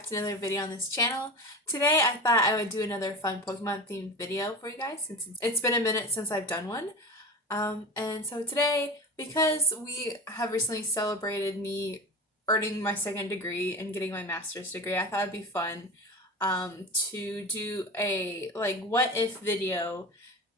back to another video on this channel. Today I thought I would do another fun Pokemon themed video for you guys since it's been a minute since I've done one. And so today, because we have recently celebrated me earning my second degree and getting my master's degree, I thought it'd be fun to do a what if video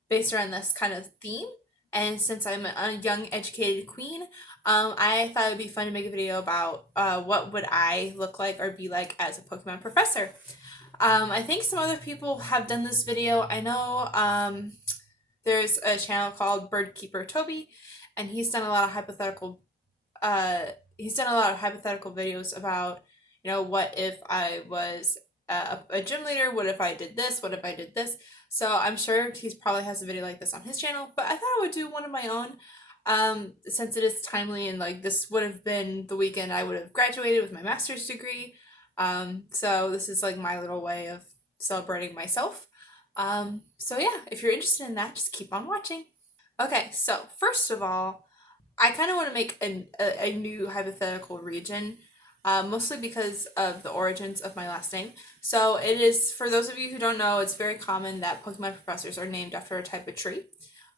based around this kind of theme. And since I'm a young educated queen, I thought it would be fun to make a video about what would I look like or be like as a Pokemon professor. I think some other people have done this video. I know there's a channel called Birdkeeper Toby, and he's done a lot of hypothetical videos about, you know, what if I was a gym leader, what if I did this, what if I did this. So I'm sure he probably has a video like this on his channel, but I thought I would do one of my own since it is timely, and this would have been the weekend I would have graduated with my master's degree. So this is my little way of celebrating myself. So yeah, if you're interested in that, just keep on watching. Okay, so first of all, I kind of want to make a new hypothetical region, mostly because of the origins of my last name. So it is, for those of you who don't know, it's very common that Pokemon professors are named after a type of tree.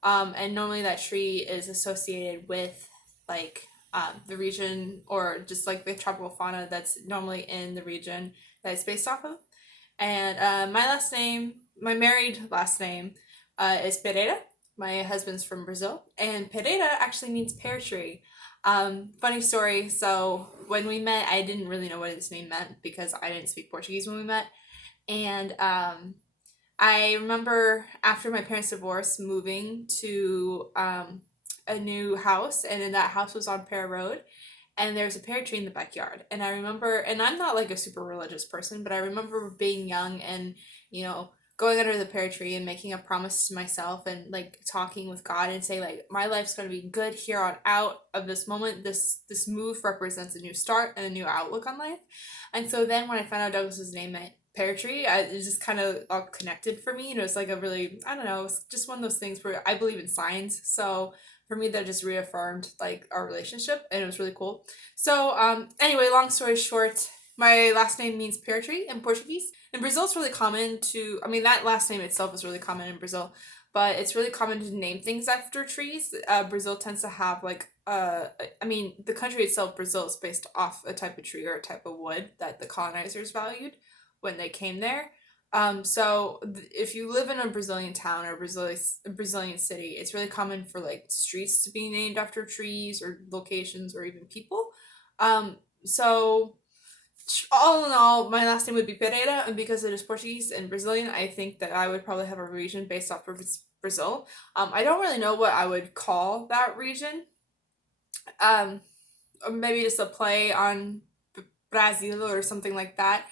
And normally that tree is associated with the region, or just the tropical fauna that's normally in the region that it's based off of. And my married last name is Pereira. My husband's from Brazil, and Pereira actually means pear tree. Funny story, so when we met, I didn't really know what his name meant because I didn't speak Portuguese when we met. And I remember after my parents' divorce moving to a new house, and in that house was on Pear Road, and there's a pear tree in the backyard. And I remember, and I'm not a super religious person, but I remember being young and, going under the pear tree and making a promise to myself and talking with God and say my life's going to be good here on out of this moment. This move represents a new start and a new outlook on life. And so then when I found out Douglas's name meant pear tree, it just kind of all connected for me. It's a really, I don't know, it's just one of those things where I believe in signs. So for me, that just reaffirmed our relationship, and it was really cool. So anyway, long story short, my last name means pear tree in Portuguese. In Brazil, it's really common to, that last name itself is really common in Brazil, but it's really common to name things after trees. Brazil tends to have the country itself, Brazil, is based off a type of tree or a type of wood that the colonizers valued when they came there. So if you live in a Brazilian town or a Brazilian city, it's really common for streets to be named after trees or locations or even people. So all in all, my last name would be Pereira, and because it is Portuguese and Brazilian, I think that I would probably have a region based off of Brazil. I don't really know what I would call that region. Or maybe just a play on Brazil or something like that.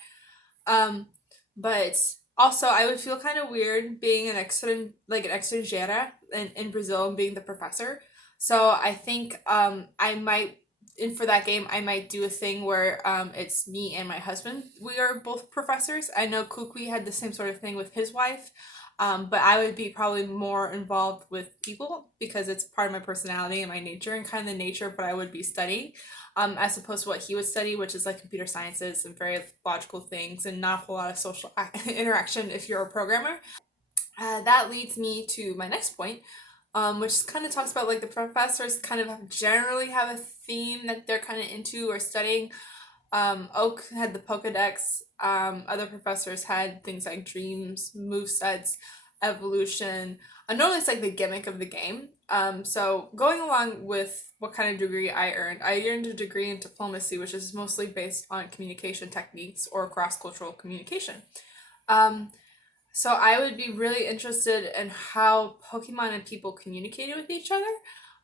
But also I would feel kind of weird being an estrangeira in Brazil and being the professor. So I think I might, and for that game, I might do a thing where it's me and my husband. We are both professors. I know Kutiefly had the same sort of thing with his wife, but I would be probably more involved with people because it's part of my personality and my nature and kind of the nature of what I would be studying, as opposed to what he would study, which is computer sciences and very logical things and not a whole lot of social interaction if you're a programmer. That leads me to my next point, which kind of talks about the professors kind of generally have a theme that they're kind of into or studying. Oak had the Pokedex. Other professors had things like dreams, movesets, evolution. Normally it's the gimmick of the game. So going along with what kind of degree I earned a degree in diplomacy, which is mostly based on communication techniques or cross-cultural communication. So I would be really interested in how Pokemon and people communicated with each other,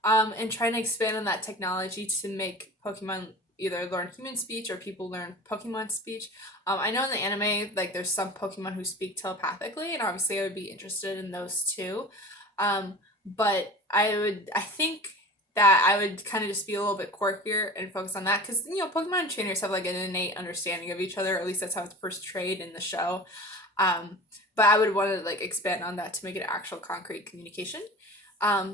and trying to expand on that technology to make Pokemon either learn human speech or people learn Pokemon speech. I know in the anime, there's some Pokemon who speak telepathically, and obviously I would be interested in those too. But I think that I would kind of just be a little bit quirkier and focus on that because, Pokemon and trainers have an innate understanding of each other, or at least that's how it's portrayed in the show. But I would want to expand on that to make it actual concrete communication.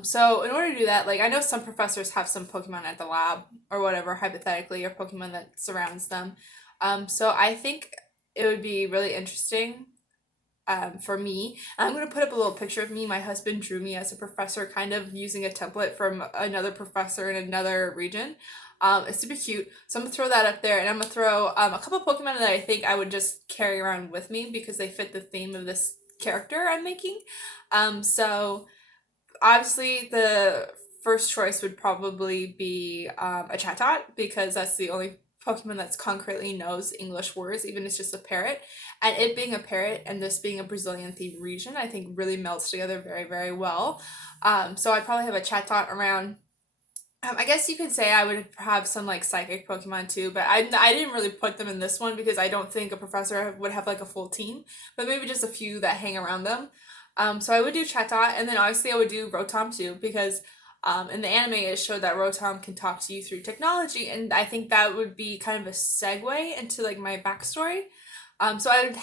So in order to do that, I know some professors have some Pokemon at the lab or whatever, hypothetically, or Pokemon that surrounds them. So I think it would be really interesting for me. I'm going to put up a little picture of me. My husband drew me as a professor, kind of using a template from another professor in another region. It's super cute. So I'm going to throw that up there, and I'm going to throw a couple Pokemon that I think I would just carry around with me because they fit the theme of this character I'm making. So obviously the first choice would probably be a Chatot because that's the only Pokemon that's concretely knows English words, even if it's just a parrot. And it being a parrot and this being a Brazilian themed region, I think really melts together very, very well. So I'd probably have a Chatot around. I guess you could say I would have some like psychic Pokemon too, but I didn't really put them in this one because I don't think a professor would have like a full team, but maybe just a few that hang around them. So I would do Chatot, and then obviously I would do Rotom too because in the anime it showed that Rotom can talk to you through technology, and I think that would be kind of a segue into like my backstory. So I would,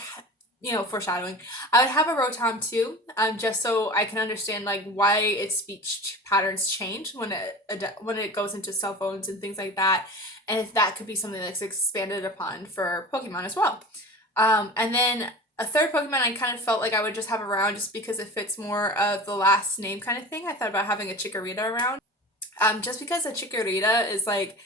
foreshadowing. I would have a Rotom too, just so I can understand like why its speech patterns change when it goes into cell phones and things like that, and if that could be something that's expanded upon for Pokemon as well. And then a third Pokemon I kind of felt like I would just have around just because it fits more of the last name kind of thing. I thought about having a Chikorita around. Just because a Chikorita is like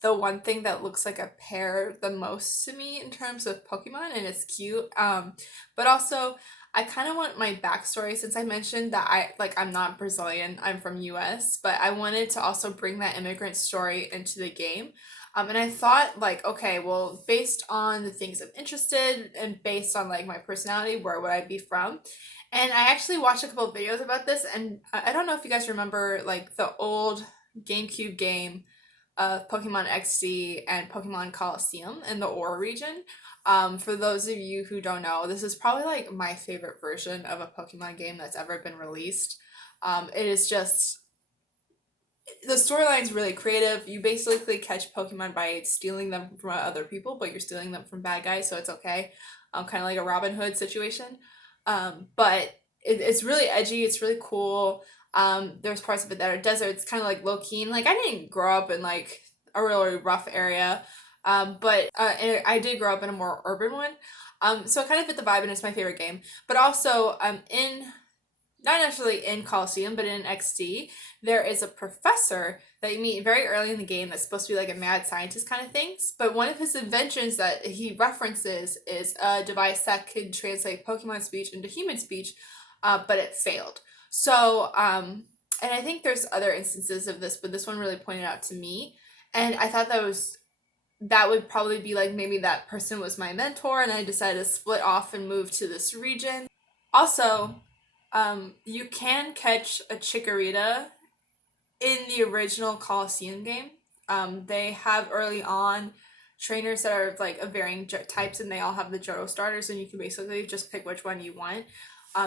the one thing that looks like a pear the most to me in terms of Pokemon, and it's cute. But also I kind of want my backstory, since I mentioned that I'm not Brazilian, I'm from US, but I wanted to also bring that immigrant story into the game. And I thought like, okay, well, based on the things I'm interested and based on like my personality, where would I be from? And I actually watched a couple of videos about this, and I don't know if you guys remember like the old GameCube game of Pokemon XD and Pokemon Colosseum in the Ore region. For those of you who don't know, this is probably like my favorite version of a Pokemon game that's ever been released. It is just, the storyline's really creative. You basically catch Pokemon by stealing them from other people, but you're stealing them from bad guys, so it's okay. Kind of like a Robin Hood situation. But it's really edgy. It's really cool. There's parts of it that are desert. It's kind of like low key. And, like, I didn't grow up in like a really rough area, but and I did grow up in a more urban one. So it kind of fit the vibe, and it's my favorite game. But also, in not necessarily in Coliseum, but in XD, there is a professor that you meet very early in the game that's supposed to be like a mad scientist kind of things. But one of his inventions that he references is a device that can translate Pokemon speech into human speech, but it failed. So, and I think there's other instances of this, but this one really pointed out to me. And I thought that would probably be like maybe that person was my mentor, and I decided to split off and move to this region. Also, you can catch a Chikorita in the original Coliseum game. They have early on trainers that are like of varying types, and they all have the Johto starters, and you can basically just pick which one you want.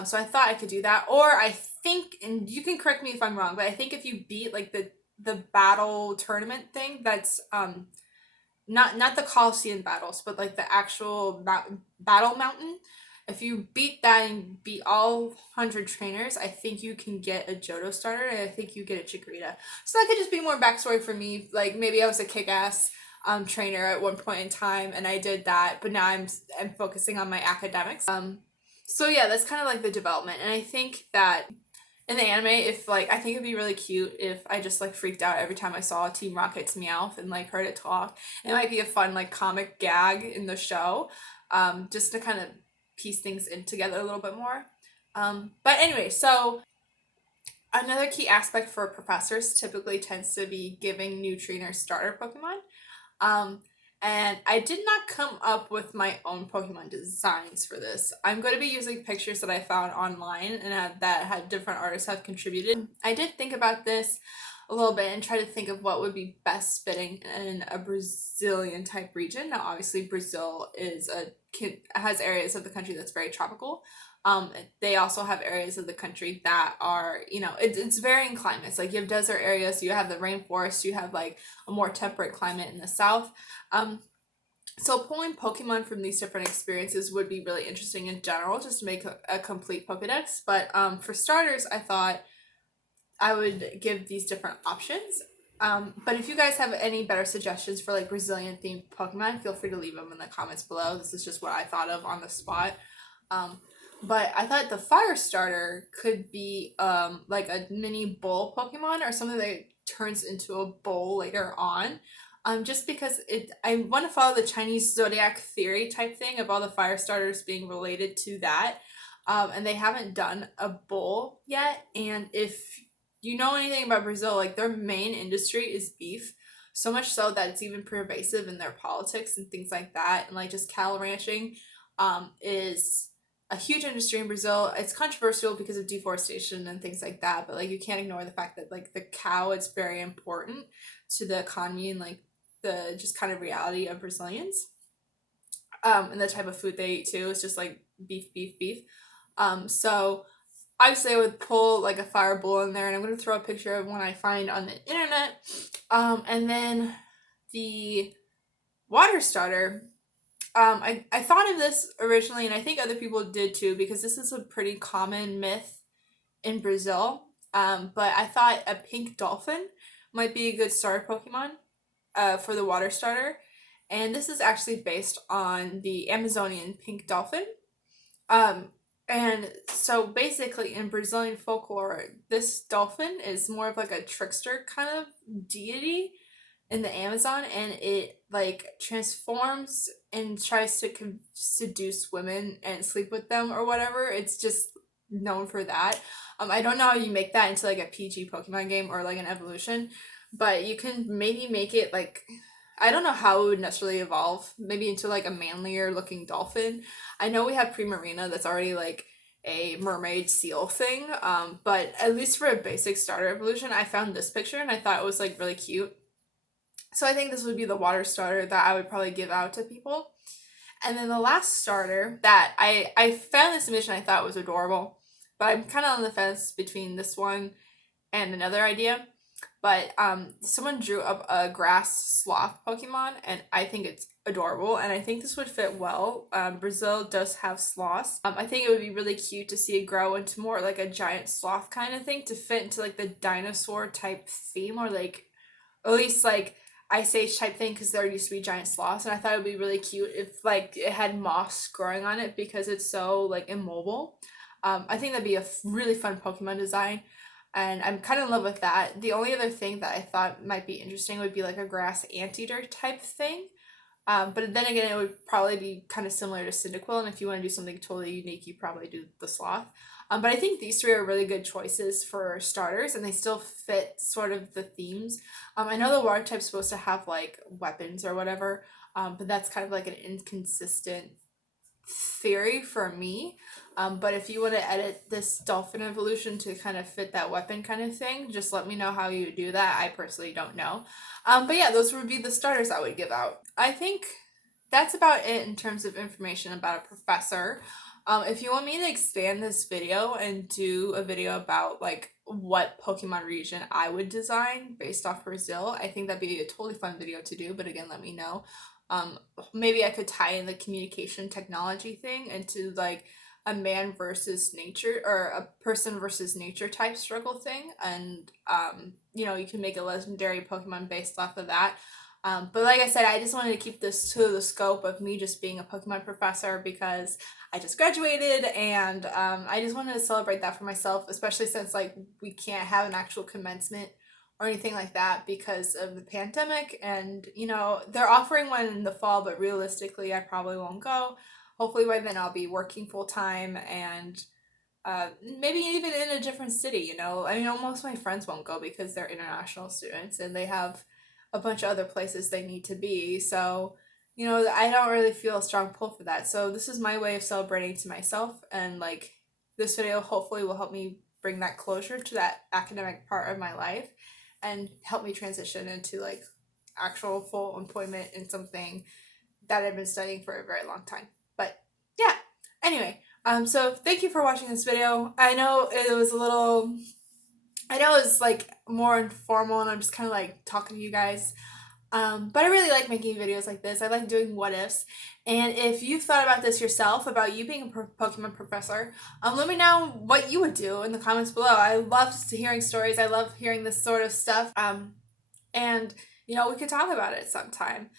So I thought I could do that, or I think, and you can correct me if I'm wrong, but I think if you beat like the battle tournament thing, that's not the Coliseum battles, but like the actual battle mountain. If you beat that and beat all 100 trainers, I think you can get a Johto starter, and I think you get a Chikorita. So that could just be more backstory for me. Like maybe I was a kick-ass trainer at one point in time, and I did that, but now I'm focusing on my academics. So yeah, that's kind of like the development, and I think that in the anime, if like, I think it'd be really cute if I just like freaked out every time I saw Team Rocket's Meowth and like heard it talk. It might be a fun like comic gag in the show, just to kind of piece things in together a little bit more. But anyway, so another key aspect for professors typically tends to be giving new trainers starter Pokemon. And I did not come up with my own Pokemon designs for this. I'm going to be using pictures that I found online and that had different artists have contributed. I did think about this a little bit and try to think of what would be best fitting in a Brazilian type region. Now, obviously, Brazil has areas of the country that's very tropical. They also have areas of the country that are, it's varying climates. Like you have desert areas, you have the rainforest, you have like a more temperate climate in the south. So pulling Pokemon from these different experiences would be really interesting in general, just to make a complete Pokedex. But for starters, I thought I would give these different options. But if you guys have any better suggestions for like Brazilian themed Pokemon, feel free to leave them in the comments below. This is just what I thought of on the spot. Um, but I thought the fire starter could be like a mini bull Pokemon or something that turns into a bull later on. Just because I want to follow the Chinese zodiac theory type thing of all the fire starters being related to that. And they haven't done a bull yet. And if you know anything about Brazil, like their main industry is beef. So much so that it's even pervasive in their politics and things like that. And like just cattle ranching is a huge industry in Brazil. It's controversial because of deforestation and things like that, but like you can't ignore the fact that like the cow is very important to the economy and like the just kind of reality of Brazilians. And the type of food they eat too is just like beef, beef, beef. So obviously I would pull like a fire bull in there, and I'm gonna throw a picture of one I find on the internet. And then the water starter. I thought of this originally, and I think other people did too, because this is a pretty common myth in Brazil. But I thought a pink dolphin might be a good starter Pokemon for the water starter. And this is actually based on the Amazonian pink dolphin. Um, and so basically in Brazilian folklore, this dolphin is more of like a trickster kind of deity in the Amazon, and it like transforms and tries to seduce women and sleep with them or whatever. It's just known for that. I don't know how you make that into like a PG Pokemon game or like an evolution, but you can maybe make it like, I don't know how it would necessarily evolve, maybe into like a manlier looking dolphin. I know we have Primarina that's already like a mermaid seal thing, but at least for a basic starter evolution, I found this picture and I thought it was like really cute. So I think this would be the water starter that I would probably give out to people. And then the last starter that I found this image and I thought was adorable, but I'm kind of on the fence between this one and another idea. But someone drew up a grass sloth Pokemon, and I think it's adorable, and I think this would fit well. Brazil does have sloths. I think it would be really cute to see it grow into more like a giant sloth kind of thing to fit into like the dinosaur type theme, or like at least like Ice Age type thing, because there used to be giant sloths, and I thought it would be really cute if like it had moss growing on it because it's so like immobile. I think that'd be a really fun Pokemon design, and I'm kind of in love with that. The only other thing that I thought might be interesting would be like a grass anteater type thing. But then again, it would probably be kind of similar to Cyndaquil, and if you want to do something totally unique, you probably do the sloth. But I think these three are really good choices for starters, and they still fit sort of the themes. I know the water type's supposed to have like weapons or whatever, but that's kind of like an inconsistent theory for me. But if you want to edit this dolphin evolution to kind of fit that weapon kind of thing, just let me know how you do that. I personally don't know. But yeah, those would be the starters I would give out. I think that's about it in terms of information about a professor. If you want me to expand this video and do a video about like what Pokemon region I would design based off Brazil, I think that'd be a totally fun video to do. But again, let me know. Maybe I could tie in the communication technology thing into like a man versus nature or a person versus nature type struggle thing, and you can make a legendary Pokemon based off of that. But like I said, I just wanted to keep this to the scope of me just being a Pokemon professor because I just graduated, and I just wanted to celebrate that for myself, especially since like we can't have an actual commencement or anything like that because of the pandemic. And they're offering one in the fall, but realistically I probably won't go. Hopefully by then I'll be working full time, and maybe even in a different city. I know most of my friends won't go because they're international students and they have a bunch of other places they need to be. So I don't really feel a strong pull for that. So this is my way of celebrating to myself, and like this video hopefully will help me bring that closure to that academic part of my life and help me transition into like actual full employment in something that I've been studying for a very long time. But yeah, anyway, so thank you for watching this video. I know it was like more informal and I'm just kind of like talking to you guys. But I really like making videos like this. I like doing what ifs. And if you've thought about this yourself, about you being a Pokemon professor, let me know what you would do in the comments below. I love hearing stories. I love hearing this sort of stuff. and we could talk about it sometime.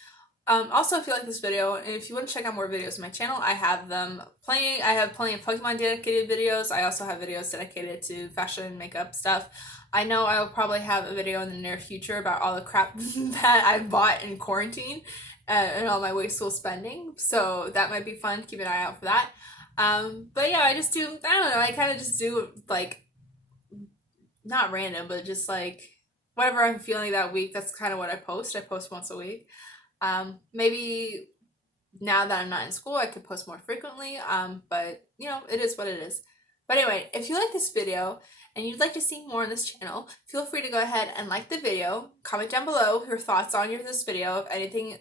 Also, if you like this video, and if you want to check out more videos on my channel, I have them plenty. I have plenty of Pokemon dedicated videos. I also have videos dedicated to fashion and makeup stuff. I know I will probably have a video in the near future about all the crap that I bought in quarantine and all my wasteful spending. So that might be fun. Keep an eye out for that. But yeah, I don't know. I kind of just do like, not random, but just like whatever I'm feeling that week. That's kind of what I post. I post once a week. Maybe now that I'm not in school, I could post more frequently. But it is what it is. But anyway, if you like this video and you'd like to see more on this channel, feel free to go ahead and like the video. Comment down below your thoughts on this video, of anything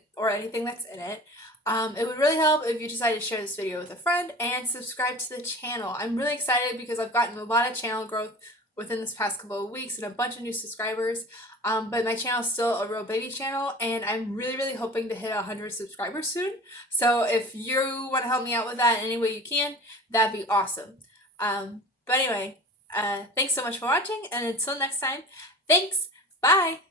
that's in it. It would really help if you decided to share this video with a friend and subscribe to the channel. I'm really excited because I've gotten a lot of channel growth within this past couple of weeks and a bunch of new subscribers. But my channel is still a real baby channel, and I'm really, really hoping to hit 100 subscribers soon. So if you want to help me out with that in any way you can, that'd be awesome. But anyway, thanks so much for watching, and until next time, thanks, bye!